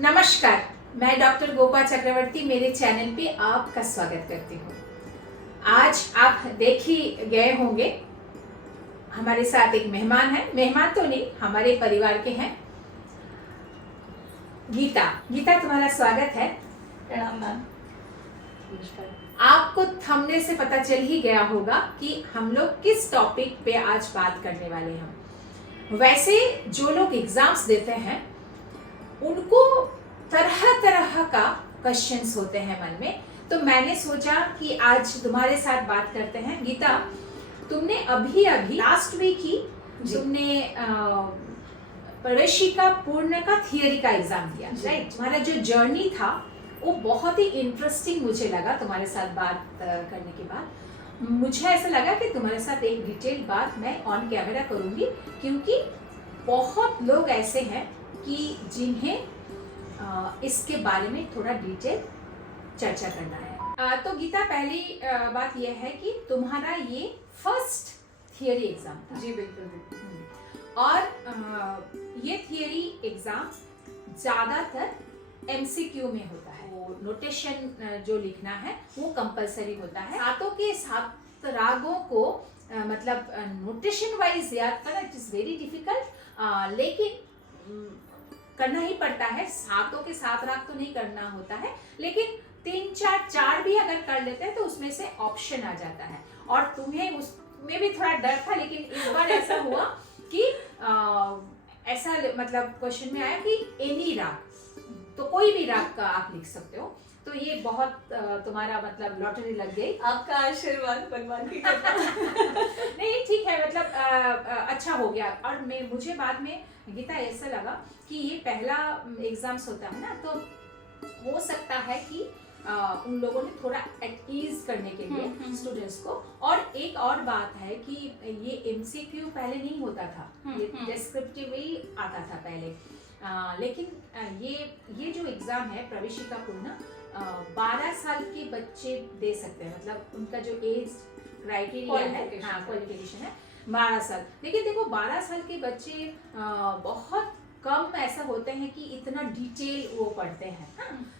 नमस्कार, मैं डॉक्टर गोपा चक्रवर्ती मेरे चैनल पे आपका स्वागत करती हूँ। आज आप देख ही गए होंगे हमारे साथ एक मेहमान है। मेहमान तो नहीं, हमारे परिवार के हैं। गीता, तुम्हारा स्वागत है। प्रणाम मैम। आपको थंबनेल से पता चल ही गया होगा कि हम लोग किस टॉपिक पे आज बात करने वाले हैं। वैसे जो लोग एग्जाम्स देते हैं उनको तरह तरह का क्वेश्चंस होते हैं मन में, तो मैंने सोचा कि आज तुम्हारे साथ बात करते हैं। गीता, तुमने अभी लास्ट वीक ही तुमने प्रवेशिका पूर्ण का थियरी का एग्जाम दिया, राइट? तुम्हारा जो जर्नी था वो बहुत ही इंटरेस्टिंग मुझे लगा। तुम्हारे साथ बात करने के बाद मुझे ऐसा लगा कि तुम्हारे साथ एक डिटेल बात मैं ऑन कैमरा करूंगी, क्योंकि बहुत लोग ऐसे हैं कि जिन्हें इसके बारे में थोड़ा डिटेल चर्चा करना है। तो गीता, पहली बात यह है कि तुम्हारा ये फर्स्ट थियरी एग्जाम था। जी बिल्कुल। और ये थियरी एग्जाम ज्यादातर एमसीक्यू में होता है। वो नोटेशन जो लिखना है वो कंपलसरी होता है। सातों के सात रागों को मतलब नोटेशन वाइज याद करना इट इज वेरी डिफिकल्ट, लेकिन करना ही पड़ता है। सातों के सात राग तो नहीं करना होता है, लेकिन तीन चार भी अगर कर लेते हैं तो उसमें से ऑप्शन आ जाता है। और तुम्हें उसमें भी थोड़ा डर था, लेकिन इस बार ऐसा हुआ कि ऐसा मतलब क्वेश्चन में आया कि एनी राग, तो कोई भी राग का आप लिख सकते हो। तो ये बहुत तुम्हारा मतलब लॉटरी लग गई। आपका आशीर्वाद भगवान की कृपा। नहीं, ठीक है, मतलब अच्छा हो गया। और मुझे बाद में गीता ऐसा लगा कि ये पहला एग्जाम्स होता है ना, तो हो सकता है कि उन लोगों ने थोड़ा एट ईज करने के लिए स्टूडेंट्स को। और एक और बात है कि ये एमसीक्यू पहले नहीं होता था, ये डिस्क्रिप्टिव ही आता था पहले। लेकिन ये जो एग्जाम है प्रवेशिका पूर्ण 12 साल के बच्चे दे सकते हैं, मतलब उनका जो एज क्राइटेरिया है, क्वालिफिकेशन है 12 साल। लेकिन देखो 12 साल के बच्चे बहुत कम ऐसा होते हैं कि इतना डिटेल वो पढ़ते हैं,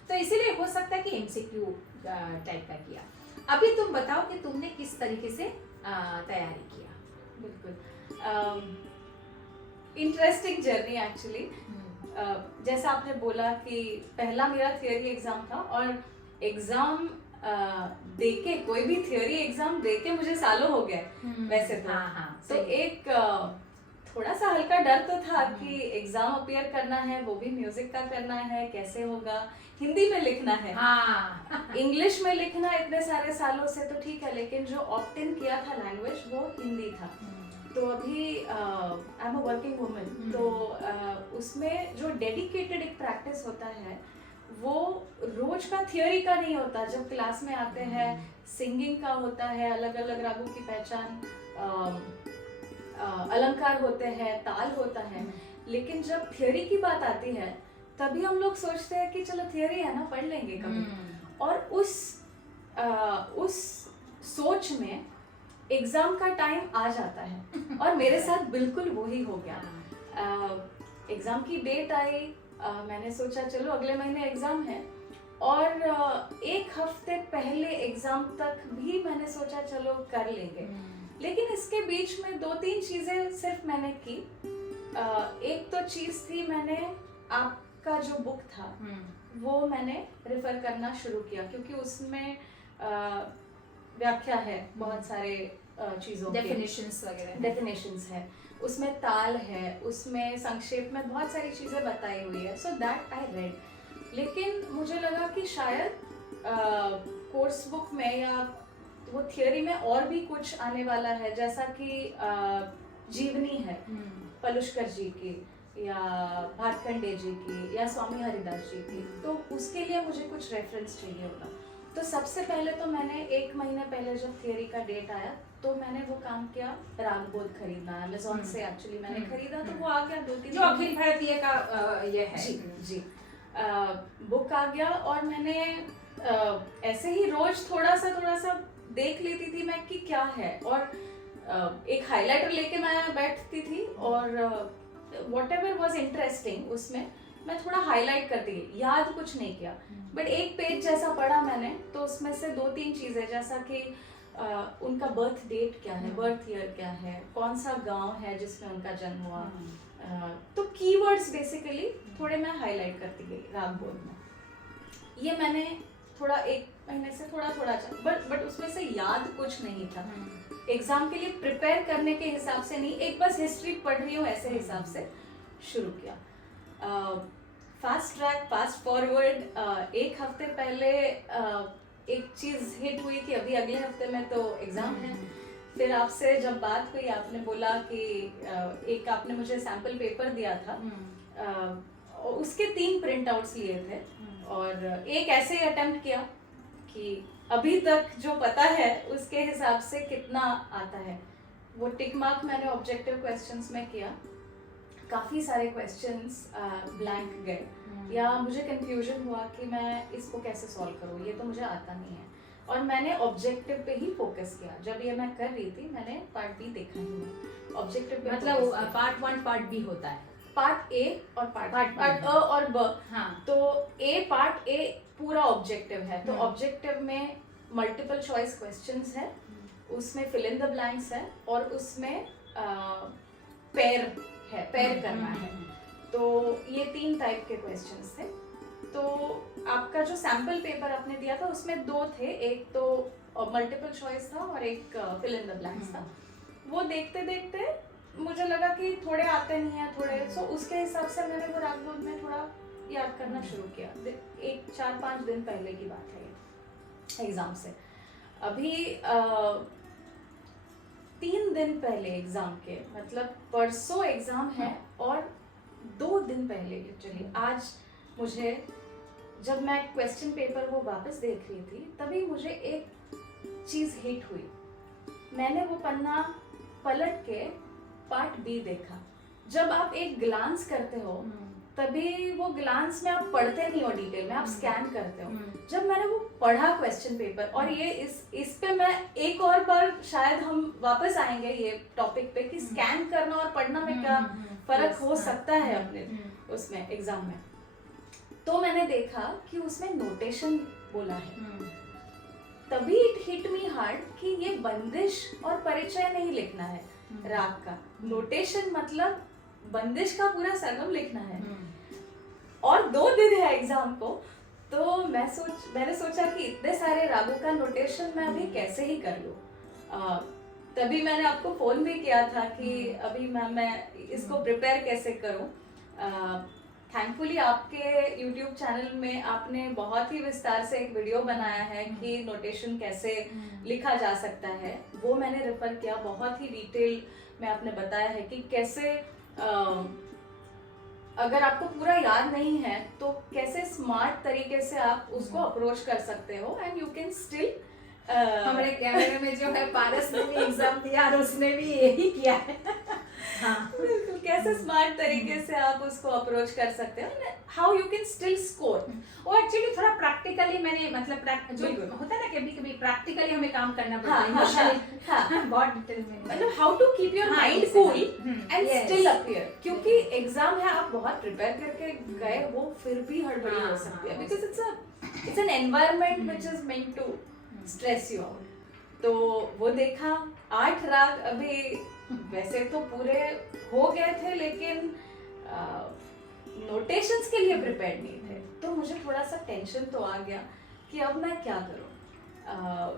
तो इसीलिए हो सकता है कि एमसीक्यू टाइप का किया। अभी तुम बताओ कि तुमने किस तरीके से तैयारी किया। बिल्कुल इंटरेस्टिंग जर्नी एक्चुअली। जैसा आपने बोला कि पहला मेरा थियरी एग्जाम था, और एग्जाम देके, कोई भी थियरी एग्जाम देके मुझे सालों हो गए वैसे तो। तो एक थोड़ा सा हल्का डर तो था कि एग्जाम अपीयर करना है, वो भी म्यूजिक का करना है, कैसे होगा, हिंदी में लिखना है। इंग्लिश में लिखना इतने सारे सालों से तो ठीक है, लेकिन जो ऑप्ट इन किया था लैंग्वेज वो हिंदी था। तो अभी I am a working woman, तो उसमें जो डेडिकेटेड एक प्रैक्टिस होता है वो रोज का थियोरी का नहीं होता। जब क्लास में आते हैं सिंगिंग का होता है, अलग अलग रागों की पहचान, अलंकार होते हैं, ताल होता है। लेकिन जब थियोरी की बात आती है तभी हम लोग सोचते हैं कि चलो थियोरी है ना, पढ़ लेंगे कभी। और उस सोच में एग्जाम का टाइम आ जाता है, और मेरे साथ बिल्कुल वही हो गया। एग्जाम की डेट आई, मैंने सोचा चलो अगले महीने एग्जाम है, और एक हफ्ते पहले एग्जाम तक भी मैंने सोचा चलो कर लेंगे। लेकिन इसके बीच में 2-3 चीजें सिर्फ मैंने की। एक तो चीज थी, मैंने आपका जो बुक था वो मैंने रेफर करना शुरू किया, क्योंकि उसमें व्याख्या है बहुत सारे चीजों की, डेफिनेशंस है, उसमें ताल है, उसमें संक्षेप में बहुत सारी चीजें बताई हुई है। So that I read. लेकिन मुझे लगा कि शायद कोर्स बुक में या वो थियोरी में और भी कुछ आने वाला है, जैसा कि जीवनी है पलुष्कर जी की, या भातखंडे जी की, या स्वामी हरिदास जी की, तो उसके लिए मुझे कुछ रेफरेंस चाहिए होगा। तो सबसे पहले तो मैंने 1 महीने पहले जब थियोरी का डेट आया तो मैंने वो काम किया, रागबोध खरीदना। अमेज़न से एक्चुअली मैंने खरीदा, तो वो आ गया 2-3 जो अखिल भारतीय का ये है। जी बुक आ गया, और मैंने ऐसे ही रोज थोड़ा सा देख लेती थी मैं कि क्या है, और एक हाइलाइटर लेके मैं बैठती थी, और व्हाटएवर वाज इंटरेस्टिंग उसमें मैं थोड़ा हाईलाइट करती गई, याद कुछ नहीं किया, बट एक पेज जैसा पढ़ा मैंने, तो उसमें से 2-3 चीजें, जैसा कि उनका बर्थ डेट क्या है, बर्थ ईयर क्या है, कौन सा गांव है जिसमें उनका जन्म हुआ, तो कीवर्ड्स बेसिकली थोड़े मैं हाईलाइट करती गई राग बोर्ड में। ये मैंने थोड़ा 1 महीने से थोड़ा बट उसमें से याद कुछ नहीं था। एग्जाम के लिए प्रिपेयर करने के हिसाब से नहीं, एक बस हिस्ट्री पढ़ रही हूँ ऐसे हिसाब से शुरू किया। फास्ट ट्रैक, फास्ट फॉरवर्ड, 1 हफ्ते पहले एक चीज हिट हुई कि अभी अगले हफ्ते में तो एग्जाम है। फिर आपसे जब बात हुई, आपने बोला कि एक आपने मुझे सैम्पल पेपर दिया था, उसके 3 प्रिंट आउट्स लिए थे, और एक ऐसे ही अटेम्प्ट किया कि अभी तक जो पता है उसके हिसाब से कितना आता है। वो टिक मार्क मैंने ऑब्जेक्टिव क्वेश्चंस में किया, काफ़ी सारे क्वेश्चंस ब्लैंक गए, या मुझे कंफ्यूजन हुआ कि मैं इसको कैसे सॉल्व करूँ, ये तो मुझे आता नहीं है, और मैंने ऑब्जेक्टिव पे ही फोकस किया। जब ये मैं कर रही थी, मैंने पार्ट बी देखा ही नहीं, ऑब्जेक्टिव पे मतलब पार्ट 1 पार्ट बी होता है, पार्ट ए और पार्ट अ और ब। हाँ। तो पार्ट ए पूरा ऑब्जेक्टिव है, तो ऑब्जेक्टिव में मल्टीपल चॉइस क्वेश्चंस है, उसमें फिल इन द ब्लैंक्स है, और उसमें पेयर करना है। तो ये 3 टाइप के क्वेश्चंस थे। तो आपका जो सैम्पल पेपर आपने दिया था उसमें 2 थे, एक तो मल्टीपल चॉइस था और एक फिल इन द ब्लैंक्स था। वो देखते देखते मुझे लगा कि थोड़े आते नहीं है थोड़े, सो उसके हिसाब से मैंने वो राग बोर्ड में थोड़ा याद करना शुरू किया। एक 4-5 दिन पहले की बात है ये एग्जाम से। अभी 3 दिन पहले एग्जाम के, मतलब परसों एग्जाम है, और 2 दिन पहले लिटरली आज मुझे, जब मैं क्वेश्चन पेपर वो वापस देख रही थी, तभी मुझे एक चीज हिट हुई। मैंने वो पन्ना पलट के पार्ट बी देखा। जब आप एक ग्लांस करते हो तभी वो ग्लांस में आप पढ़ते नहीं हो डिटेल में, आप स्कैन करते हो। जब मैंने वो पढ़ा क्वेश्चन पेपर, और ये इस पे मैं एक और बार शायद हम वापस आएंगे ये टॉपिक पे कि स्कैन करना और पढ़ना में क्या फर्क हो सकता है अपने उसमें एग्जाम में। तो मैंने देखा कि उसमें नोटेशन बोला है, तभी इट हिट मी हार्ड कि ये बंदिश और परिचय नहीं लिखना है राग का, नोटेशन मतलब बंदिश का पूरा सरगम लिखना है। और 2 दिन है एग्जाम को, तो मैंने सोचा कि इतने सारे रागों का नोटेशन मैं अभी कैसे ही कर लूं। तभी मैंने आपको फोन भी किया था कि अभी मैं इसको प्रिपेयर कैसे करूं। थैंकफुली आपके YouTube चैनल में आपने बहुत ही विस्तार से एक वीडियो बनाया है कि नोटेशन कैसे लिखा जा सकता है, वो मैंने रेफर किया। बहुत ही डिटेल में आपने बताया है कि कैसे अगर आपको पूरा याद नहीं है तो कैसे स्मार्ट तरीके से आप उसको अप्रोच कर सकते हो, एंड यू कैन स्टिल। हमारे कैमरे में जो है पारस ने भी एग्जाम दिया और उसने भी यही किया है। हाँ, बिल्कुल, कैसे स्मार्ट तरीके से आप उसको अप्रोच कर सकते हो, how you can still score. वो एक्चुअली थोड़ा प्रैक्टिकली मैंने, मतलब जो होता है ना कभी कभी प्रैक्टिकली हमें काम करना पड़ता है, इमोशनली बहुत डिटेल में, मतलब how to keep your mind cool and still appear. क्योंकि एग्जाम है, आप बहुत प्रिपेयर करके गए, वो फिर भी हड़बड़ी हो सकती है, because it's an environment which is meant to stress you out. तो वो देखा 8 राग अभी वैसे तो पूरे हो गए थे, लेकिन नोटेशंस के लिए प्रिपेयर्ड नहीं थे, तो मुझे थोड़ा सा टेंशन तो आ गया कि अब मैं क्या करूं।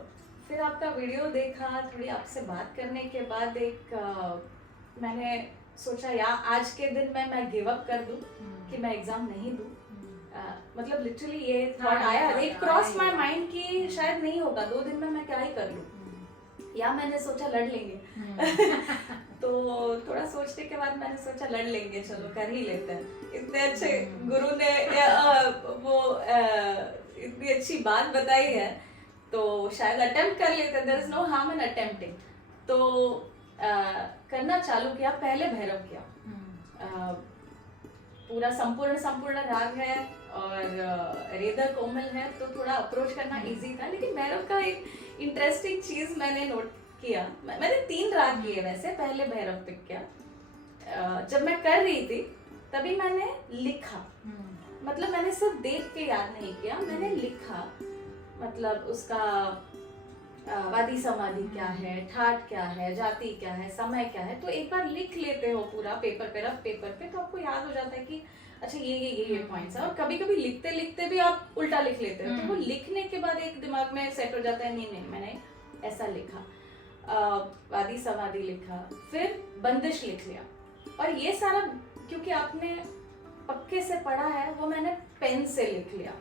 फिर आपका वीडियो देखा, थोड़ी आपसे बात करने के बाद मैंने सोचा यार आज के दिन में मैं गिव अप कर दूं कि मैं एग्जाम नहीं दूं। मतलब लिटरली ये थॉट आया, इट क्रॉस माय माइंड कि शायद नहीं होगा, 2 दिन में मैं क्या ही कर लूं, या मैंने सोचा लड़ लेंगे। तो थोड़ा सोचने के बाद मैंने सोचा लड़ लेंगे, चलो कर ही लेते हैं। इतने अच्छे गुरु ने वो इतनी अच्छी बात बताई है, तो शायद अटेम्प्ट कर लेते हैं, there is no harm in attempting. तो करना चालू किया, पहले भैरव किया। पूरा संपूर्ण राग है और रेदर कोमल है, तो थोड़ा अप्रोच करना इजी था। लेकिन भैरव का एक इंटरेस्टिंग चीज मैंने नोट किया, मैंने 3 राग किए वैसे, पहले भैरव पिक किया। जब मैं कर रही थी तभी मैंने लिखा, मतलब मैंने सिर्फ देख के याद नहीं किया, मैंने लिखा, मतलब उसका वादी समाधि क्या है, ठाट क्या है, जाति क्या है, समय क्या है, तो एक बार लिख लेते हो पूरा पेपर पे, रफ पेपर पे, तो आपको याद हो जाता है कि अच्छा ये पॉइंट्स है। और कभी कभी लिखते लिखते भी आप उल्टा लिख लेते हो, तो वो लिखने के बाद एक दिमाग में सेट हो जाता है, नहीं मैंने ऐसा लिखा, वादी समाधि लिखा, फिर बंदिश लिख लिया। और ये सारा क्योंकि आपने पक्के से पढ़ा है, वो मैंने पेन से लिख लिया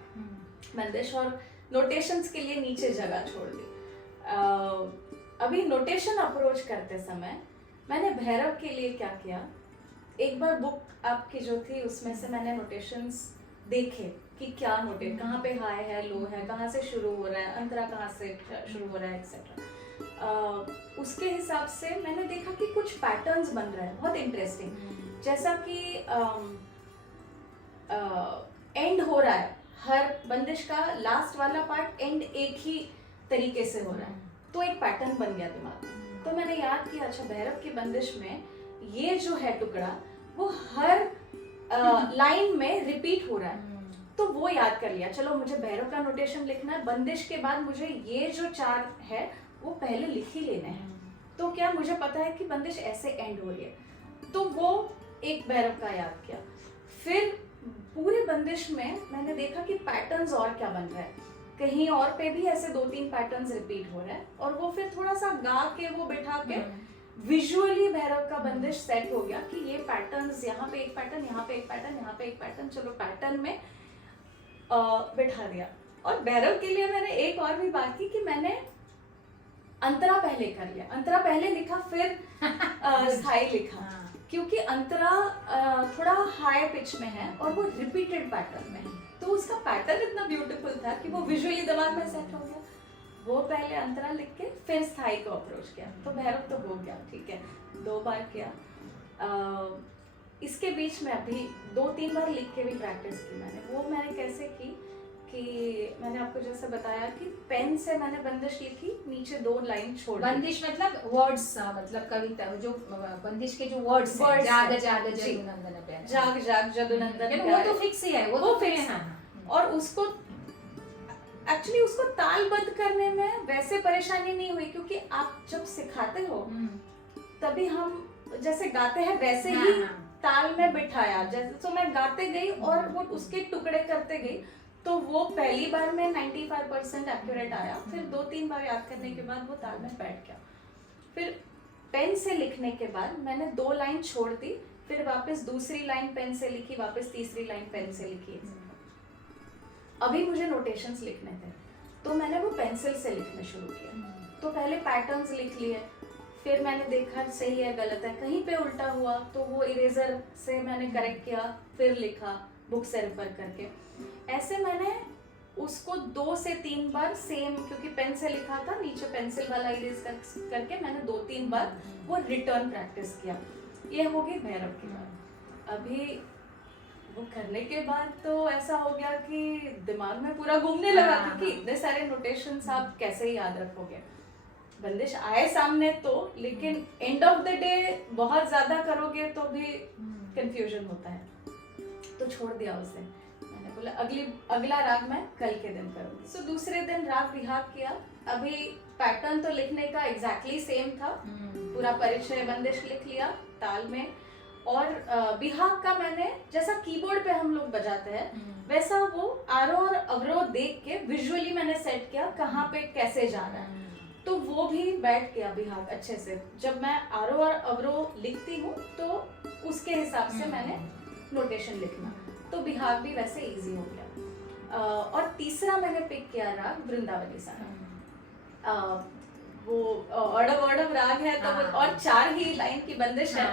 बंदिश, और नोटेशंस के लिए नीचे जगह छोड़ दी। अभी नोटेशन अप्रोच करते समय मैंने भैरव के लिए क्या किया, एक बार बुक आपकी जो थी उसमें से मैंने नोटेशंस देखे कि क्या नोटेट, कहाँ पे हाई है, लो है, कहाँ से शुरू हो रहा है, अंतरा कहाँ से शुरू हो रहा है, एक्सेट्रा। उसके हिसाब से मैंने देखा कि कुछ पैटर्न्स बन रहे हैं बहुत इंटरेस्टिंग, जैसा कि एंड हो रहा है, हर बंदिश का लास्ट वाला पार्ट एंड एक ही तरीके से हो रहा है, तो एक पैटर्न बन गया दिमाग में। तो मैंने याद किया, अच्छा भैरव की बंदिश में ये जो है टुकड़ा वो हर लाइन में रिपीट हो रहा है, तो वो याद कर लिया। चलो मुझे भैरव का नोटेशन लिखना है, बंदिश के बाद मुझे ये जो 4 है वो पहले लिख ही लेने हैं, तो क्या मुझे पता है कि बंदिश ऐसे एंड हो रही है, तो वो एक भैरव का याद किया। फिर पूरे बंदिश में मैंने देखा कि पैटर्न्स और क्या बन रहा है, कहीं और पे भी ऐसे 2-3 पैटर्न्स रिपीट हो रहे हैं, और वो फिर थोड़ा सा गा के वो बिठा के विजुअली भैरव का बंदिश सेट हो गया कि ये पैटर्न्स, यहाँ पे एक पैटर्न, यहाँ पे एक पैटर्न, यहाँ पे एक पैटर्न, चलो पैटर्न में बिठा दिया। और भैरव के लिए मैंने एक और भी बात की कि मैंने अंतरा पहले कर लिया, अंतरा पहले लिखा फिर स्थाई लिखा, क्योंकि अंतरा थोड़ा हाई पिच में है और वो रिपीटेड पैटर्न में है, तो उसका पैटर्न इतना ब्यूटीफुल था कि वो विजुअली दिमाग में सेट हो गया। वो पहले अंतरा लिख के फिर स्थाई को अप्रोच किया, तो भैरव तो हो गया, ठीक है, 2 बार किया। इसके बीच में अभी 2-3 बार लिख के भी प्रैक्टिस की मैंने। वो मैंने कैसे की कि मैंने आपको जैसे बताया कि पेन से मैंने बंदिश लिखी, नीचे 2 लाइन छोड़ दी। बंदिश मतलब वर्ड्स, मतलब कविता, जो बंदिश के जो वर्ड्स हैं, जाग जाग जदुनंदन प्यारा, जाग जाग जदुनंदन वो तो फिक्स ही है, वो तो फिक्स है। और उसको एक्चुअली उसको तालबद्ध करने में वैसे परेशानी नहीं हुई, क्योंकि आप जब सिखाते हो तभी हम जैसे गाते हैं वैसे ही ताल में बिठाया, जैसे तो मैं गाते गई और वो उसके टुकड़े करते गई, तो वो पहली बार में 95% एक्यूरेट आया, फिर 2-3 बार याद करने के बाद वो ताल में बैठ गया। फिर पेन से लिखने के बाद मैंने 2 लाइन छोड़ दी, फिर वापस दूसरी लाइन पेन से लिखी, वापस तीसरी लाइन पेन से लिखी। अभी मुझे नोटेशंस लिखने थे, तो मैंने वो पेंसिल से लिखना शुरू किया। तो पहले पैटर्न्स लिख लिए, फिर मैंने देखा सही है गलत है, कहीं पे उल्टा हुआ तो वो इरेजर से मैंने करेक्ट किया, फिर लिखा बुक से रेफर करके। ऐसे मैंने उसको 2 से 3 बार सेम, क्योंकि पेन से लिखा था, नीचे पेंसिल वाला इरेज करके मैंने 2-3 बार वो रिटर्न प्रैक्टिस किया। ये हो गई भैरव की बात। अभी वो करने के बाद तो ऐसा हो गया कि दिमाग में पूरा घूमने लगा, क्योंकि इतने सारे नोटेशंस आप कैसे ही याद रखोगे। बंदिश आए सामने तो, लेकिन एंड ऑफ द डे बहुत ज्यादा करोगे तो भी कंफ्यूजन होता है, तो छोड़ दिया उसे। मैंने बोला अगला राग मैं कल के दिन करूंगी। सो दूसरे दिन राग बिहाग किया। अभी पैटर्न तो लिखने का एग्जैक्टली सेम था, पूरा परिचय बंदिश लिख लिया ताल में, और बिहाग का मैंने जैसा कीबोर्ड पे हम लोग बजाते हैं वैसा वो आरोह और अवरोह देख के विजुअली मैंने सेट किया कहाँ पे कैसे जा रहा है, तो वो भी बैठ गया बिहाग अच्छे से। जब मैं आरोह और अवरोह लिखती हूँ तो उसके हिसाब से मैंने नोटेशन लिखना, तो बिहाग भी वैसे इजी हो गया। और तीसरा मैंने पिक किया राग वृंदावनी सारा। वो ऑर्डव राग है, तो और 4 ही लाइन की बंदिश है,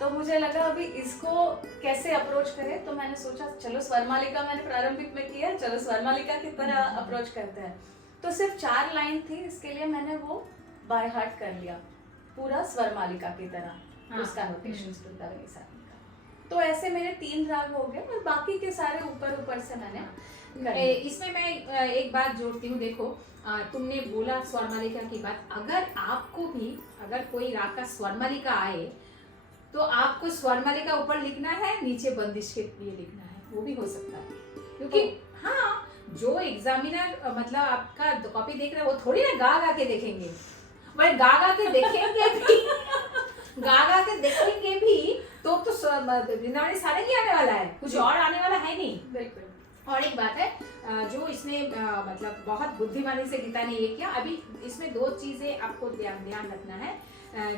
तो मुझे लगा अभी इसको कैसे अप्रोच करें, तो मैंने सोचा चलो स्वरमालिका मैंने प्रारंभिक में किया, चलो स्वरमालिका की तरह अप्रोच करते हैं। तो सिर्फ 4 लाइन थी, इसके लिए मैंने वो बाय हार्ट कर लिया पूरा स्वरमालिका की तरह, उसका नोटेशन वृंदावनी सारा का। तो ऐसे मेरे 3 राग हो गए, और बाकी के सारे ऊपर से मैंने इसमें मैं एक बात जोड़ती हूँ। देखो, तुमने बोला स्वरमालिका की बात, अगर आपको भी अगर कोई राग का स्वरमालिका आए तो आपको स्वरमालिका ऊपर लिखना है, नीचे बंदिश के लिए लिखना है, वो भी हो सकता है। क्योंकि हाँ, जो एग्जामिनर मतलब आपका कॉपी देख रहा है वो थोड़ी ना गा गा के देखेंगे, वह गा गा के देखेंगे भी गा गा के देखेंगे भी तो वृंदावनी सारंगी आने वाला है, कुछ और आने वाला है नहीं। बिल्कुल। और एक बात है जो इसमें मतलब बहुत बुद्धिमानी से गीता ने ये किया। अभी इसमें दो चीजें आपको ध्यान रखना है।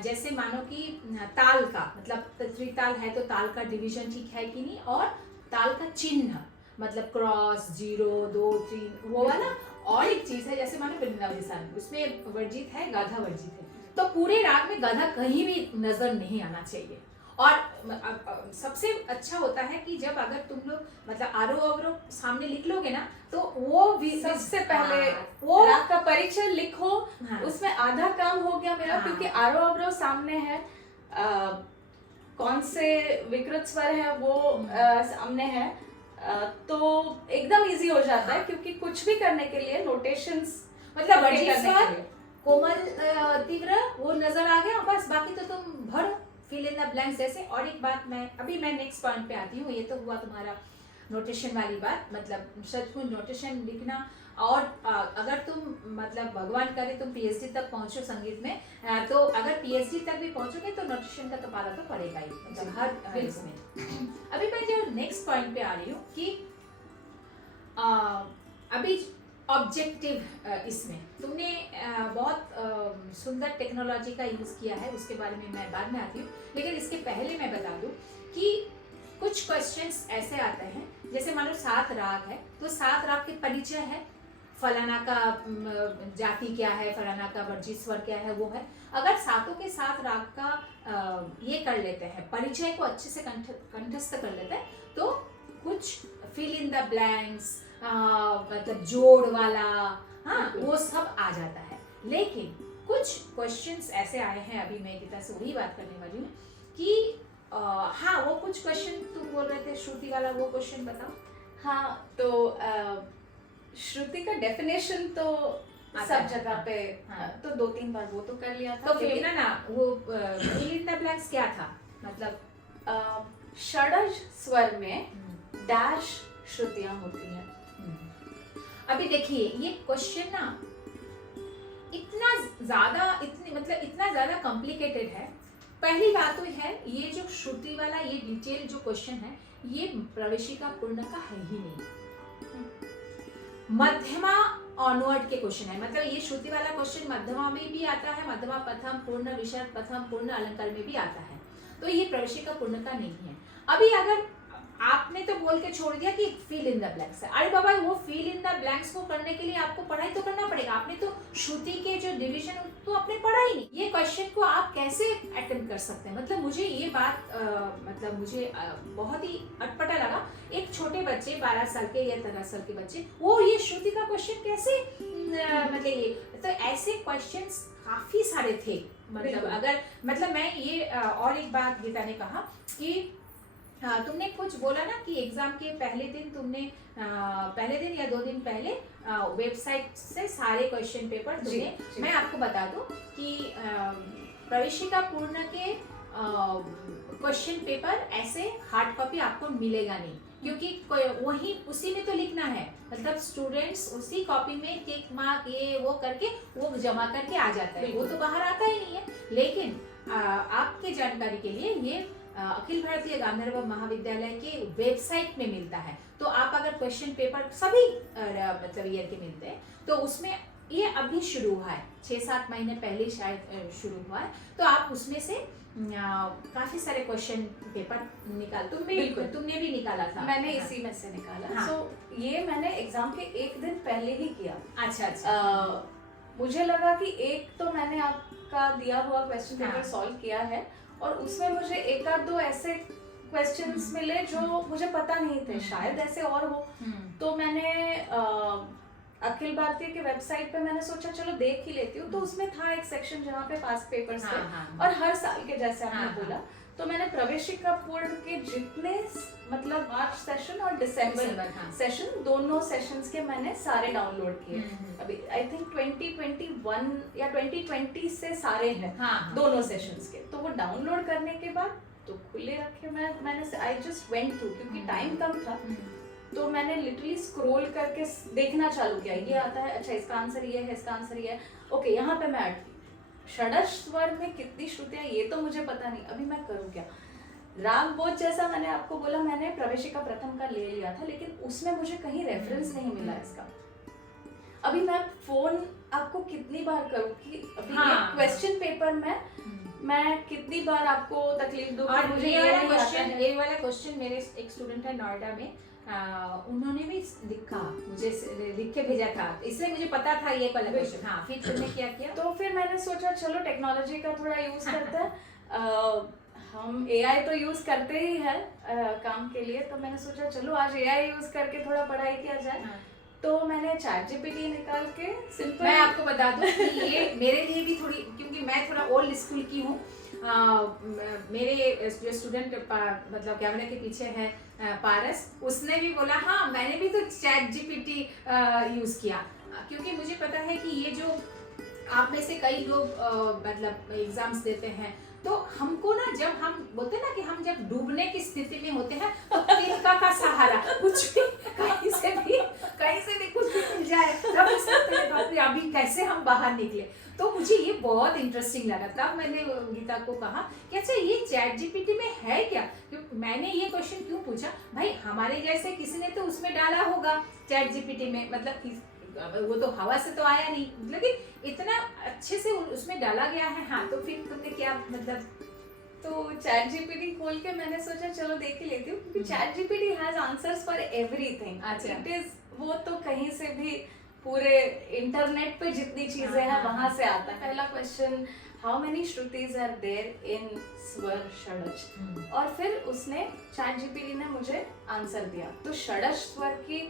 जैसे मानो कि ताल का मतलब त्रिताल है तो ताल का डिवीजन ठीक है कि नहीं, और ताल का चिन्ह मतलब क्रॉस, 0, 2, 3 वो वाला। और एक चीज है जैसे मानो वृंदावनी सारंगी, उसमें वर्जित है, गाधा वर्जित है, तो पूरे राग में गाधा कहीं भी नजर नहीं आना चाहिए। और सबसे अच्छा होता है कि जब अगर तुम लोग मतलब आरोह अवरोह सामने लिख लोगे ना तो वो भी सबसे पहले वो राग का परिचय लिखो। हाँ, उसमें आधा काम हो गया मेरा। हाँ, क्योंकि आरोह अवरोह सामने है, कौन से विकृत स्वर है वो सामने है, तो एकदम इजी हो जाता है। क्योंकि कुछ भी करने के लिए नोटेशंस मतलब वर्जित स्वर, कोमल, तीव्र वो नजर आ गया, बस बाकी तो तुम भर फिल इन द ब्लैंक्स जैसे। और एक बात मैं नेक्स्ट पॉइंट पे आती हूँ। ये तो हुआ तुम्हारा नोटेशन वाली बात, मतलब सचमुच नोटेशन लिखना। और अगर तुम मतलब भगवान करे तुम पीएचडी तक पहुंचो संगीत में, तो अगर पीएचडी तक भी पहुंचोगे तो नोटेशन का तो पाला तो पड़ेगा ही, मतलब हर इसमें। अभी मैं जो नेक्स्ट पॉइंट पे आ रही हूँ कि अभी ऑब्जेक्टिव इसमें तुमने बहुत सुंदर टेक्नोलॉजी का यूज किया है, उसके बारे में मैं बाद में आती हूँ। लेकिन इसके पहले मैं बता दूं कि कुछ क्वेश्चंस ऐसे आते हैं जैसे मानो 7 राग है तो 7 राग के परिचय है, फलाना का जाति क्या है, फलाना का वर्जित स्वर क्या है, वो है। अगर सातों के 7 राग का ये कर लेते हैं, परिचय को अच्छे से कंठस्थ कर लेते हैं, तो कुछ फिल इन द ब्लैंक्स मतलब जोड़ वाला, हाँ, वो सब आ जाता है। लेकिन कुछ क्वेश्चंस ऐसे आए हैं, अभी मैं गीता से वही बात करने वाली हूँ कि हाँ, वो कुछ क्वेश्चन तुम बोल रहे थे श्रुति वाला, वो क्वेश्चन बताओ। हाँ, तो श्रुति का डेफिनेशन तो सब जगह पे, हाँ, तो 2-3 बार वो तो कर लिया था। तो फिर ना वो फिल इन द ब्लैंक्स क्या था, मतलब षडज स्वर में डैश श्रुतियां होती हैं। अभी देखिए ये क्वेश्चन ना इतना ज्यादा कॉम्प्लिकेटेड है। पहली बात तो है ये जो श्रुति वाला ये डिटेल जो क्वेश्चन है ये प्रवेशिका पूर्ण का है ही नहीं, मध्यमा ऑनवर्ड के क्वेश्चन है। मतलब ये श्रुति वाला क्वेश्चन मध्यमा में भी आता है, मध्यमा प्रथम, पूर्ण विसर्ग प्रथम, पूर्ण अलंकार में भी आता है, तो ये प्रवेशिका पूर्ण का नहीं है। अभी अगर आपने तो बोल के छोड़ दिया कि फिल इन द ब्लैंक्स है, अरे बाबा वो फिल इन द ब्लैंक्स को करने के लिए आपको पढ़ाई तो करना पड़ेगा। आपने तो श्रुति के जो डिवीजन तो आपने पढ़ा ही नहीं, ये क्वेश्चन को आप कैसे अटेम्प्ट कर सकते हैं। मतलब मुझे ये बात मतलब मुझे बहुत ही अटपटा लगा। एक छोटे बच्चे 12 साल के या 13 साल के बच्चे वो ये श्रुति का क्वेश्चन कैसे मतलब ये, तो ऐसे क्वेश्चंस काफी सारे थे। मतलब अगर मतलब मैं ये और एक बात गीता ने कहा कि तुमने कुछ बोला ना कि एग्जाम के पहले दिन तुमने पहले दिन या 2 दिन पहले वेबसाइट से सारे क्वेश्चन पेपर तुमने, मैं आपको बता दूं कि प्रवेशिका पूर्ण के क्वेश्चन पेपर ऐसे हार्ड कॉपी आपको मिलेगा नहीं, क्योंकि वही उसी में तो लिखना है। मतलब स्टूडेंट्स उसी कॉपी में टिक मार्क ये वो करके वो जमा करके आ जाता है, वो तो बाहर आता ही नहीं है। लेकिन आपके जानकारी के लिए ये अखिल भारतीय गांधर्व महाविद्यालय के वेबसाइट में मिलता है। तो आप अगर क्वेश्चन पेपर सभी मतलब ईयर के मिलते हैं, तो उसमें ये अभी शुरू हुआ है, 6-7 महीने पहले शायद शुरू हुआ है, तो आप उसमें से काफी सारे क्वेश्चन पेपर निकाल, तुमने भी निकाला था। मैंने इसी में से निकाला। हाँ। So, ये मैंने एग्जाम के 1 दिन पहले ही किया। अच्छा। मुझे लगा कि एक तो मैंने आपका दिया हुआ क्वेश्चन पेपर सॉल्व किया है, और उसमें मुझे 1-2 ऐसे क्वेश्चंस मिले जो मुझे पता नहीं थे, शायद ऐसे और हो। तो मैंने अखिल भारतीय के वेबसाइट पे मैंने सोचा चलो देख ही लेती हूँ। तो उसमें था एक सेक्शन जहाँ पे पास्ट पेपर्स थे, और हर साल के जैसे आपने बोला, तो मैंने प्रवेशिका पूर्ण के जितने मतलब मार्च सेशन और दिसंबर सेशन, दोनों सेशंस के मैंने सारे डाउनलोड किए। अभी आई थिंक 2021 या 2020 से सारे हैं दोनों सेशंस के। तो वो डाउनलोड करने के बाद तो खुले रखे मैंने आई जस्ट वेंट थ्रू, क्योंकि टाइम कम था तो मैंने लिटरली स्क्रॉल करके देखना चालू किया, ये आता है, अच्छा इसका आंसर ये है, इसका आंसर ये है, ओके यहाँ पे मैं अटकी। षडश स्वर में कितनी श्रुतियां ये तो मुझे पता नहीं, अभी मैं करूँ क्या। राग बोध जैसा मैंने आपको बोला, मैंने प्रवेशिका प्रथम का ले लिया था, लेकिन उसमें मुझे कहीं रेफरेंस नहीं मिला इसका। अभी मैं फोन आपको कितनी बार करूँ कि अभी क्वेश्चन पेपर में मैं कितनी बार आपको तकलीफ दूं कि मुझे ये वाला क्वेश्चन मेरे एक स्टूडेंट है नोएडा में, उन्होंने भी लिखा, मुझे लिख के भेजा था, इसलिए मुझे पता था ये वाला क्वेश्चन। हाँ, फिर तुमने क्या किया? तो फिर मैंने सोचा चलो टेक्नोलॉजी का थोड़ा यूज करते हैं। हम एआई तो यूज करते ही है काम के लिए, तो मैंने सोचा चलो आज एआई यूज करके थोड़ा पढ़ाई किया जाए। तो मैंने चैट जीपीटी निकाल के सिंपल, मैं आपको बता दूं कि ये मेरे लिए भी थोड़ी, क्योंकि मैं थोड़ा ओल्ड स्कूल की हूँ, मेरे जो स्टूडेंट मतलब कैमरे के पीछे है पारस, उसने भी बोला हाँ मैंने भी तो चैट जीपीटी यूज किया, क्योंकि मुझे पता है कि ये जो आप में से कई लोग मतलब एग्जाम्स देते हैं, तो हमको ना जब हम बोलते हैं ना कि हम जब डूबने की स्थिति में होते हैं तो तिनका का सहारा, कुछ भी कहीं से भी कुछ भी मिल जाए तब इस बाप रे अभी कैसे हम बाहर निकले। तो मुझे ये बहुत इंटरेस्टिंग लगा, तब मैंने गीता को कहा कि अच्छा ये चैट जीपीटी में है क्या, क्योंकि मैंने ये क्वेश्चन क्यों पूछा, भाई हमारे जैसे किसी ने तो उसमें डाला होगा चैट जीपीटी में, मतलब वो तो हवा से तो आया नहीं, लेकिन इतना अच्छे से उसमें डाला गया है। हाँ, तो फिर तुमने क्या मतलब? तो चैट जीपीटी खोल के मैंने सोचा चलो देख ही लेती हूँ, क्योंकि chat GPT has answers for everything. It is, वो तो कहीं से भी पूरे इंटरनेट पे जितनी चीजें हैं वहां से आता है। पहला question, how many shrutis are there in swar shadja, और फिर उसने चैट जीपीटी ने मुझे आंसर दिया। तो षडज स्वर की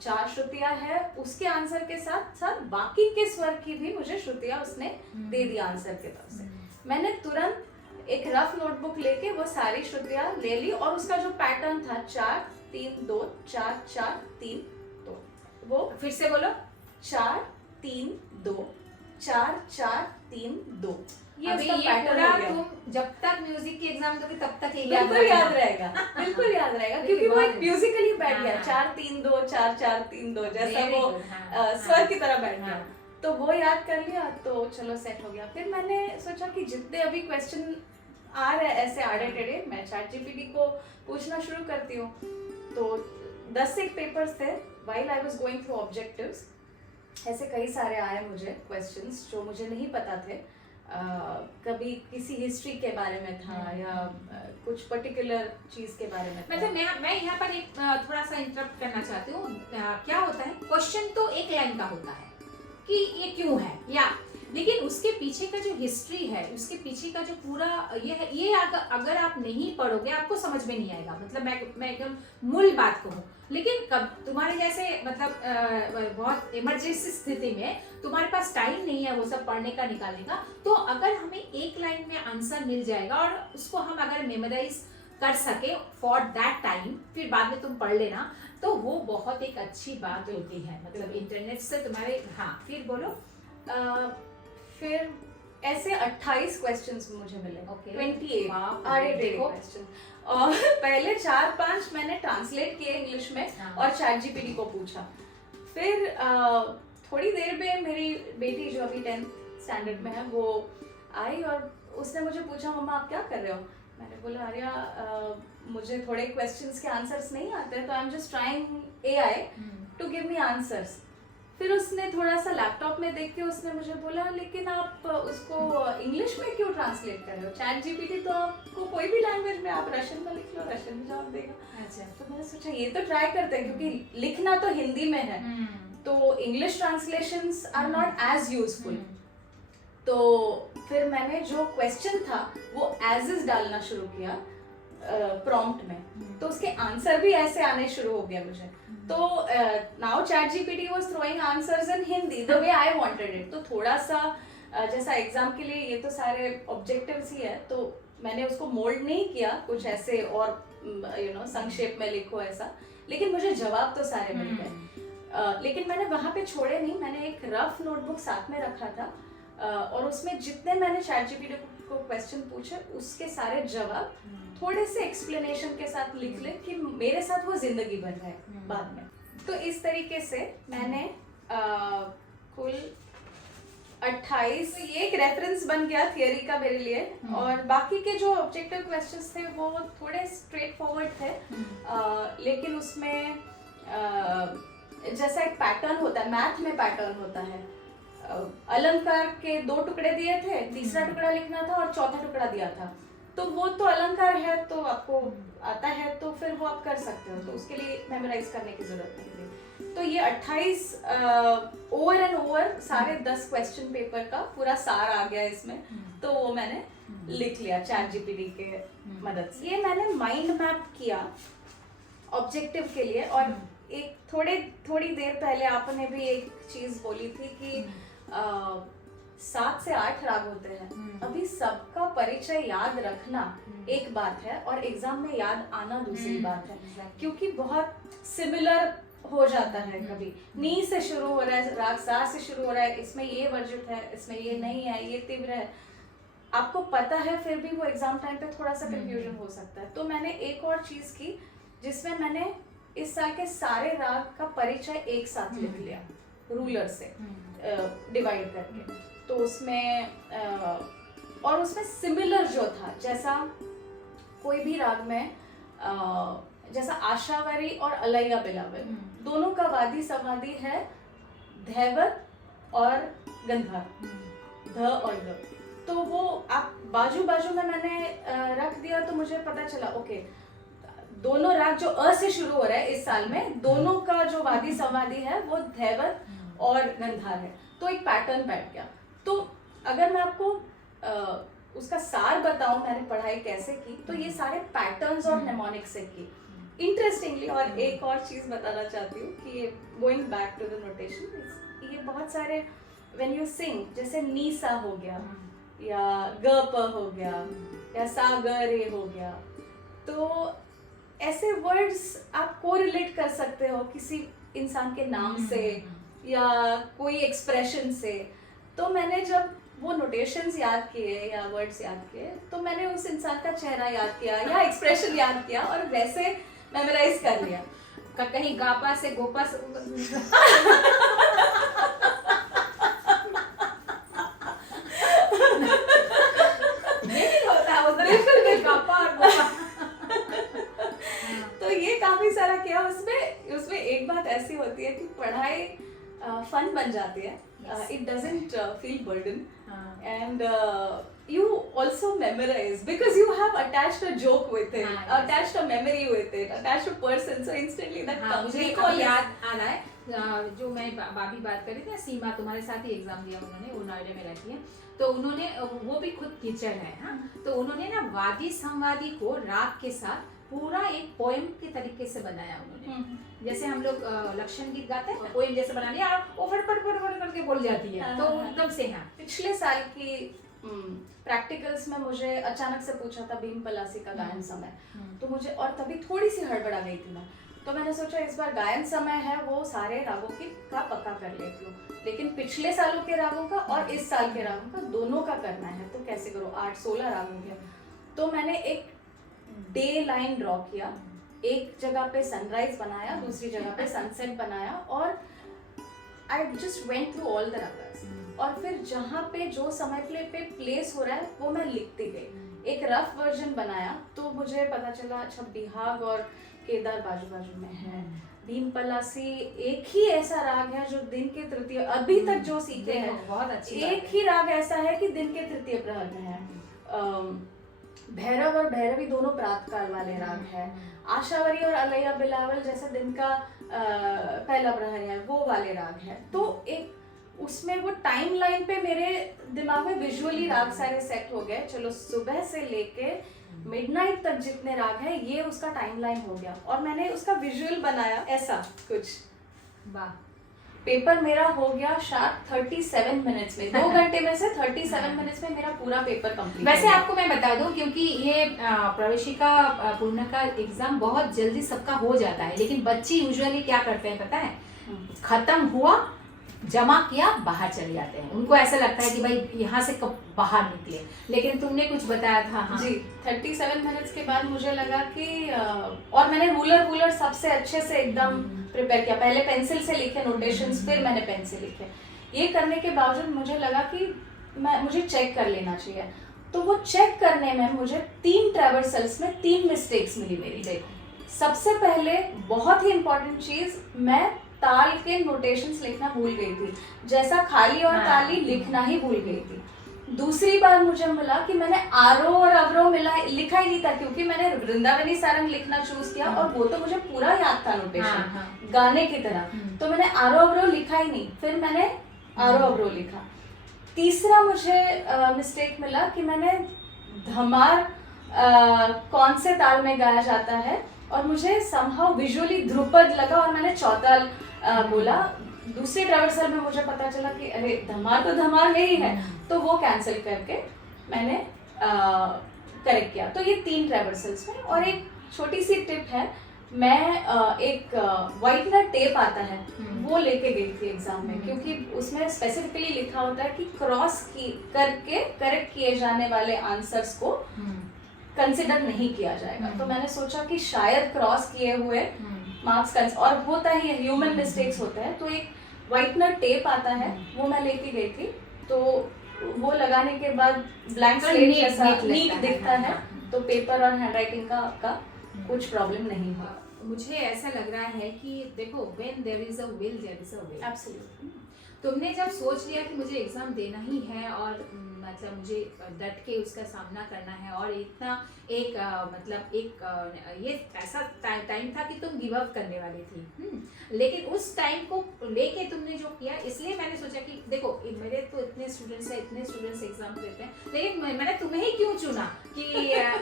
4 श्रुतियां है, उसके आंसर के साथ साथ बाकी के स्वर की भी मुझे श्रुतियां उसने दे दी आंसर के तरफ से। मैंने तुरंत एक रफ नोटबुक लेके वो सारी श्रुतियां ले ली, और उसका जो पैटर्न था 4 3 2 4 4 3 2, वो फिर से बोलो, 4 3 2 4 4 3 2। अभी ये पूरा तुम जब तक म्यूजिक की एग्जाम दोगे तब तक ये बिल्कुल याद रहेगा, बिल्कुल याद रहेगा, क्योंकि वो एक म्यूजिकली बैठ गया, 4 3 2 4 4 3 2 जैसा वो स्वर की तरह बैठ गया। तो वो याद कर लिया, तो चलो सेट हो गया। फिर मैंने सोचा कि जितने अभी क्वेश्चन आ रहे हैं ऐसे आड़े टेढ़े, मैं चैट जीपीटी को पूछना शुरू करती हूँ। तो 10 एक पेपर्स थे, while I was going through objectives, ऐसे कई सारे आए मुझे क्वेश्चंस जो मुझे नहीं पता थे। कभी किसी हिस्ट्री के बारे में था या कुछ पर्टिकुलर चीज के बारे में था। मतलब मैं यहाँ पर एक थोड़ा सा इंटरप्ट करना चाहती हूँ। क्या होता है, क्वेश्चन तो एक लाइन का होता है कि ये क्यों है, या लेकिन उसके पीछे का जो हिस्ट्री है, उसके पीछे का जो पूरा ये है, ये अगर आप नहीं पढ़ोगे आपको समझ में नहीं आएगा। मतलब मैं एकदम मूल बात कहूँ, लेकिन कब तुम्हारे जैसे मतलब बहुत इमरजेंसी स्थिति में तुम्हारे पास टाइम नहीं है वो सब पढ़ने का, निकालने का, तो अगर हमें एक लाइन में आंसर मिल जाएगा और उसको हम अगर मेमोराइज कर सके फॉर दैट टाइम, फिर बाद में तुम पढ़ लेना, तो वो बहुत एक अच्छी बात होती है। मतलब इंटरनेट से तुम्हारे, हाँ फिर बोलो। फिर ऐसे 28 क्वेश्चंस मुझे मिले, 28 क्वेश्चन, और पहले 4-5 मैंने ट्रांसलेट किए इंग्लिश में और चैट जीपीटी को पूछा। फिर थोड़ी देर में मेरी बेटी जो अभी 10th स्टैंडर्ड में है वो आई और उसने मुझे पूछा मम्मा आप क्या कर रहे हो। मैंने बोला आर्या मुझे थोड़े क्वेश्चंस के आंसर्स नहीं आते, तो I am just trying AI to give me answers. फिर उसने थोड़ा सा लैपटॉप में देख के उसने मुझे बोला लेकिन आप उसको इंग्लिश में क्यों ट्रांसलेट कर रहे हो, चैट जीपीटी तो आपको कोई भी लैंग्वेज में आप रशियन में लिख लो, रशियन में जवाब देगा। अच्छा, तो मैंने सोचा ये तो ट्राई करते हैं, क्योंकि लिखना तो हिंदी में है तो English translations are not as useful. तो फिर मैंने जो क्वेश्चन था वो एज इज डालना शुरू किया प्रॉम्प्ट में, तो उसके आंसर भी ऐसे आने शुरू हो गया मुझे। तो now chat GPT was throwing answers in Hindi the way I wanted it. तो थोड़ा सा जैसा एग्जाम के लिए ये तो सारे ऑब्जेक्टिव्स ही है, तो मैंने उसको मोल्ड नहीं किया कुछ ऐसे और संक्षेप में लिखो ऐसा, लेकिन मुझे जवाब तो सारे मिल गए। लेकिन मैंने वहां पे छोड़े नहीं, मैंने एक रफ नोटबुक साथ में रखा था और उसमें जितने मैंने चैट जीपीटी को को क्वेश्चन पूछे उसके सारे जवाब थोड़े से एक्सप्लेनेशन के साथ लिख ले कि मेरे साथ वो जिंदगी भर है बाद में। तो इस तरीके से मैंने कुल 28, ये एक रेफरेंस बन गया थियरी का मेरे लिए। और बाकी के जो ऑब्जेक्टिव क्वेश्चंस थे वो थोड़े स्ट्रेट फॉरवर्ड थे, लेकिन उसमें जैसा एक पैटर्न होता है, मैथ में पैटर्न होता है, अलंकार के 2 टुकड़े दिए थे, तीसरा टुकड़ा लिखना था और चौथा टुकड़ा दिया था। तो वो तो अलंकार है तो आपको आता है तो फिर वो आप कर सकते हो, तो उसके लिए मेमोराइज करने की जरूरत नहीं थी। तो ये 28 ओवर एंड ओवर सारे 10 क्वेश्चन पेपर का पूरा सार आ गया इसमें, तो वो मैंने लिख लिया चैट जीपीटी के मदद से। ये मैंने माइंड मैप किया ऑब्जेक्टिव के लिए। और एक थोड़ी देर पहले आपने भी एक चीज बोली थी कि 7 से 8 राग होते हैं। अभी सबका परिचय याद रखना एक बात है और एग्जाम में याद आना दूसरी बात है, क्योंकि बहुत सिमिलर हो जाता है। कभी नी से शुरू हो रहा है, राग सा से शुरू हो रहा है, इसमें ये वर्जित है, इसमें ये नहीं है, ये तीव्र है, आपको पता है, फिर भी वो एग्जाम टाइम पे थोड़ा सा कंफ्यूजन हो सकता है। तो मैंने एक और चीज की जिसमें मैंने इस साल के सारे राग का परिचय एक साथ लिख लिया रूलर से डिवाइड करके। तो उसमें और उसमें सिमिलर जो था, जैसा कोई भी राग में जैसा आशावरी और अलैया बिलावल दोनों का वादी समाधि है धैवत और गंधार, ध और ग। तो वो आप बाजू बाजू में मैंने रख दिया तो मुझे पता चला ओके, दोनों राग जो अ से शुरू हो रहा है इस साल में, दोनों का जो वादी समाधि है वो धैवत और गंधार है। तो एक पैटर्न बैठ गया। तो अगर मैं आपको उसका सार बताऊं मैंने पढ़ाई कैसे की, तो ये सारे पैटर्न्स और नेमोनिक से की इंटरेस्टिंगली। और एक और चीज बताना चाहती हूँ कि ये going back to the notation, ये बहुत सारे व्हेन यू सिंग, जैसे नी सा हो गया या ग प हो गया या सा ग रे हो गया, तो ऐसे वर्ड्स आप कोरिलेट कर सकते हो किसी इंसान के नाम से या कोई एक्सप्रेशन से। तो मैंने जब वो नोटेशंस याद किए या वर्ड्स याद किए, तो मैंने उस इंसान का चेहरा याद किया या एक्सप्रेशन याद किया और वैसे मेमोराइज कर लिया। कहीं गापा से गोपा से नहीं होता उधर, बिल्कुल गापा और गोपा। तो ये काफी सारा किया। उसमें एक बात ऐसी होती है कि पढ़ाई फन बन जाती है, it doesn't feel burden, and you also memorize because you have attached a joke with it, attached a memory with it, attached a person, so instantly that comes. मुझे एक और याद आ रहा है, जो मैं भाभी बात कर रही थी, सीमा तुम्हारे साथ ही एग्जाम दिया उन्होंने, वो नोएडा में रहती है, तो उन्होंने, वो भी खुद टीचर है, हाँ, तो उन्होंने ना वादी संवादी को राग के साथ पूरा एक पोएम के तरीके से बनाया उन्होंने। जैसे हम लोग लक्षण गीत गाते हैं, पोएम जैसे बना लिया और वो फट करके बोल जाती है, तो एकदम से है। पिछले साल की प्रैक्टिकल्स में मुझे अचानक से पूछा था भीम पलासी का गायन समय, तो मुझे, और तभी थोड़ी सी हड़बड़ा गई थी मैं, तो मैंने सोचा इस बार गायन समय है वो सारे रागों की का पक्का कर लेती हूँ, लेकिन पिछले सालों के रागों का और इस साल के रागों का दोनों का करना है, तो कैसे करो, 8-16 राग हो गया। तो मैंने एक डे लाइन ड्रॉ किया, एक जगह पे सनराइज बनाया, दूसरी जगह पे सनसेट बनाया, और I just went through all the ragas, और फिर जहाँ पे जो समय पे प्लेस हो रहा है वो मैं लिखती गई। एक रफ वर्जन बनाया तो मुझे पता चला अच्छा बिहाग और केदार बाजू बाजू में है, भीम पलासी एक ही ऐसा राग है जो दिन के तृतीय, अभी तक जो सीखे हैं बहुत अच्छी एक ही राग ऐसा है कि दिन के तृतीय प्रहर में है। भैरव और भैरवी दोनों प्रातकाल वाले राग है। आशावरी और अलैया बिलावल जैसे दिन का पहला प्रहर है वो वाले राग है। तो एक उसमें वो टाइम लाइन पे मेरे दिमाग में विजुअली राग सारे सेट हो गए, चलो सुबह से लेके मिडनाइट तक जितने राग है ये उसका टाइम लाइन हो गया, और मैंने उसका विजुअल बनाया ऐसा कुछ। वाह, पेपर मेरा हो गया शार्प 37 मिनट्स में, 2 घंटे में से 37 मिनट्स में मेरा पूरा पेपर कंप्लीट। वैसे आपको मैं बता दूं, क्योंकि ये प्रवेशिका पूर्ण का एग्जाम बहुत जल्दी सबका हो जाता है, लेकिन बच्चे यूजुअली क्या करते हैं पता है, खत्म हुआ जमा किया, बाहर चले जाते हैं। उनको ऐसा लगता है कि भाई यहाँ से कब बाहर निकले, लेकिन तुमने कुछ बताया था। हाँ जी, 37 मिनट्स के बाद मुझे लगा कि और मैंने रूलर सबसे अच्छे से एकदम प्रिपेयर किया। पहले पेंसिल से लिखे नोटेशंस, फिर मैंने पेन से लिखे। ये करने के बावजूद मुझे लगा कि मुझे चेक कर लेना चाहिए। तो वो चेक करने में मुझे 3 ट्रैवर्सल्स में 3 मिस्टेक्स मिली मेरी। देखो, सबसे पहले बहुत ही इम्पोर्टेंट चीज, मैं ताल के नोटेशंस लिखना भूल गई थी, जैसा खाली और हाँ। ताली लिखना ही भूल गई थी। दूसरी बार मुझे मिला कि मैंने आरोह और अवरोह लिखा ही नहीं था, क्योंकि मैंने वृंदावनी सारंग लिखना चूज किया और वो तो मुझे पूरा याद था नोटेशन, हाँ। गाने की तरह। तो मैंने आरोह अवरोह लिखा ही नहीं, फिर मैंने आरोह अवरोह लिखा। तीसरा मुझे मिस्टेक मिला कि मैंने धमार कौन से ताल में गाया जाता है, और मुझे समहाउ विजुअली ध्रुपद लगा और मैंने चौताल बोला। दूसरे ट्रैवर्सल में मुझे पता चला कि अरे धमार तो धमार में ही है, तो वो कैंसिल करके मैंने करेक्ट किया। तो ये 3 ट्रैवर्सल्स में। और एक छोटी सी टिप है, मैं एक व्हाइटनर टेप आता है वो लेके गई थी एग्जाम में, क्योंकि उसमें स्पेसिफिकली लिखा होता है कि क्रॉस करके करेक्ट किए जाने वाले आंसर्स को कंसिडर नहीं किया जाएगा। तो मैंने सोचा कि शायद क्रॉस किए हुए मार्क्स और होता ही है, ह्यूमन मिस्टेक्स होते हैं। तो एक व्हाइटनर टेप आता है, वो मैं लेके गई थी। तो वो लगाने के बाद ब्लैंक स्लेट जैसा नीट दिखता है, तो पेपर और हैंडराइटिंग का आपका कुछ प्रॉब्लम नहीं है। मुझे ऐसा लग रहा है कि देखो, when there is a will there is a way। Absolutely. तुमने जब सोच लिया कि मुझे एग्जाम देना ही है और मतलब मुझे डट के उसका सामना करना है, और इतना एक मतलब एक ये ऐसा टाइम था कि तुम गिव अप करने वाली थी, लेकिन उस टाइम को लेके तुमने जो किया, इसलिए मैंने सोचा कि देखो मेरे तो इतने स्टूडेंट्स एग्जाम देते हैं, लेकिन मैंने तुम्हें ही क्यों चुना कि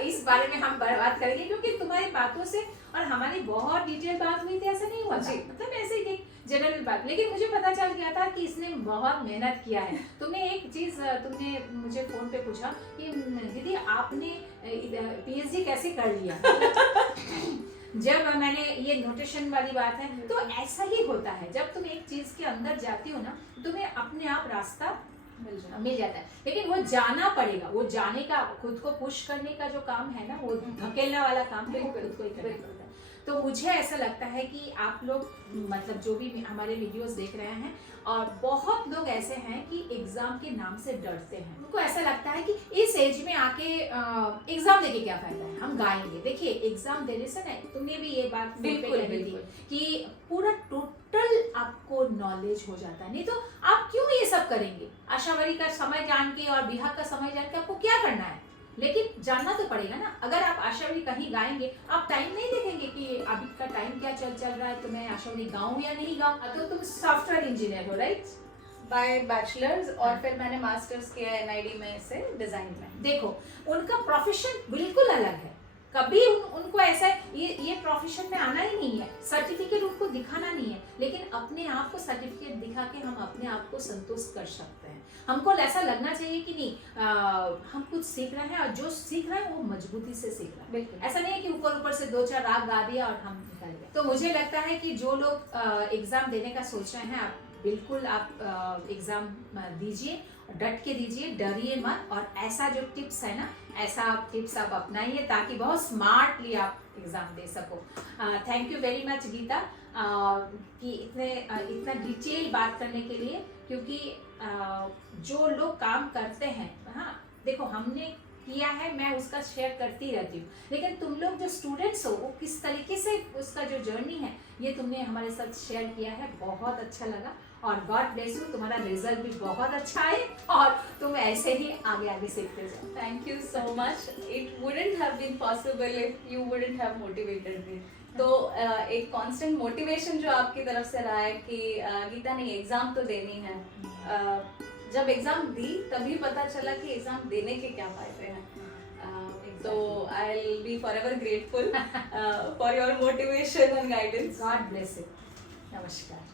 इस बारे में हम बात करेंगे, क्योंकि तुम्हारी बातों से और हमारी बहुत डिटेल बात हुई थी, ऐसा नहीं हुआ था, मतलब ऐसे ही जनरल बात। लेकिन मुझे पता चल गया था कि इसने बहुत मेहनत किया है। तुमने एक चीज तुमने मुझे फोन पे पूछा कि दीदी आपने पीएचडी कैसे कर लिया। जब मैंने ये नोटेशन वाली बात है, तो ऐसा ही होता है, जब तुम एक चीज के अंदर जाती हो ना, तुम्हें अपने आप रास्ता मिल जाता है। लेकिन वो जाना पड़ेगा, वो जाने का, खुद को पुश करने का जो काम है ना, वो धकेलने वाला काम है, वो खुद को ही करना पड़ता है। तो मुझे ऐसा लगता है कि आप लोग मतलब जो भी हमारे वीडियोस देख रहे हैं, और बहुत लोग ऐसे हैं कि एग्जाम के नाम से डरते हैं। उनको ऐसा लगता है कि इस एज में आके एग्जाम देके क्या फायदा है, हम गाएंगे। देखिए एग्जाम देने से ना, तुमने भी ये बात बिल्कुल कि पूरा टोटल आपको नॉलेज हो जाता है। नहीं तो आप क्यों ये सब करेंगे? आशावरी का समय जान के और बिहार का समय जान के आपको क्या करना है? लेकिन जानना तो पड़ेगा ना। अगर आप आशावरी कहीं गाएंगे, आप टाइम नहीं देखेंगे कि अभी का टाइम क्या चल रहा है, तो मैं आशावरी गाऊं या नहीं गाऊं। तो तुम सॉफ्टवेयर इंजीनियर हो, राइट, बाय बैचलर्स, और फिर मैंने मास्टर्स किया एनआईडी में से डिजाइन में। देखो उनका प्रोफेशन बिल्कुल अलग है। कभी उनको ऐसा ये प्रोफेशन में आना ही नहीं है, सर्टिफिकेट उनको दिखाना नहीं है, लेकिन अपने आप को सर्टिफिकेट दिखा के हम अपने आप को संतुष्ट कर सकते हैं। हमको ऐसा लगना चाहिए कि नहीं, हम कुछ सीख रहे हैं, और जो सीख रहे हैं वो मजबूती से सीख रहे हैं। बिल्कुल ऐसा नहीं है कि ऊपर से 2-4 राग गा दिया और हम निकल गए। तो मुझे लगता है कि जो लोग एग्जाम देने का सोच रहे हैं, आप बिल्कुल आप एग्जाम दीजिए, डट के दीजिए, डरिए मत। और ऐसा जो टिप्स है ना, ऐसा टिप्स आप अपनाइए, ताकि बहुत स्मार्टली आप एग्जाम दे सको। Thank you very much Geeta, कि इतना डिटेल बात करने के लिए, क्योंकि जो लोग काम करते हैं, हाँ देखो हमने किया है, मैं उसका शेयर करती रहती हूँ, लेकिन तुम लोग जो स्टूडेंट्स हो, वो किस तरीके से उसका जो जर्नी है, ये तुमने हमारे साथ शेयर किया है, बहुत अच्छा लगा। और गॉड ब्लेस यू, तुम्हारा रिजल्ट भी बहुत अच्छा है, और तुम ऐसे ही आगे सीखते जाओ। Thank you so much. It wouldn't have been possible if you wouldn't have motivated me. तो एक कांस्टेंट मोटिवेशन जो आपकी तरफ से रहा है कि गीता ने एग्जाम तो देनी है, जब एग्जाम दी तभी पता चला कि एग्जाम देने के क्या फायदे हैं। तो I will be forever grateful for your motivation and guidance. God bless you. नमस्कार।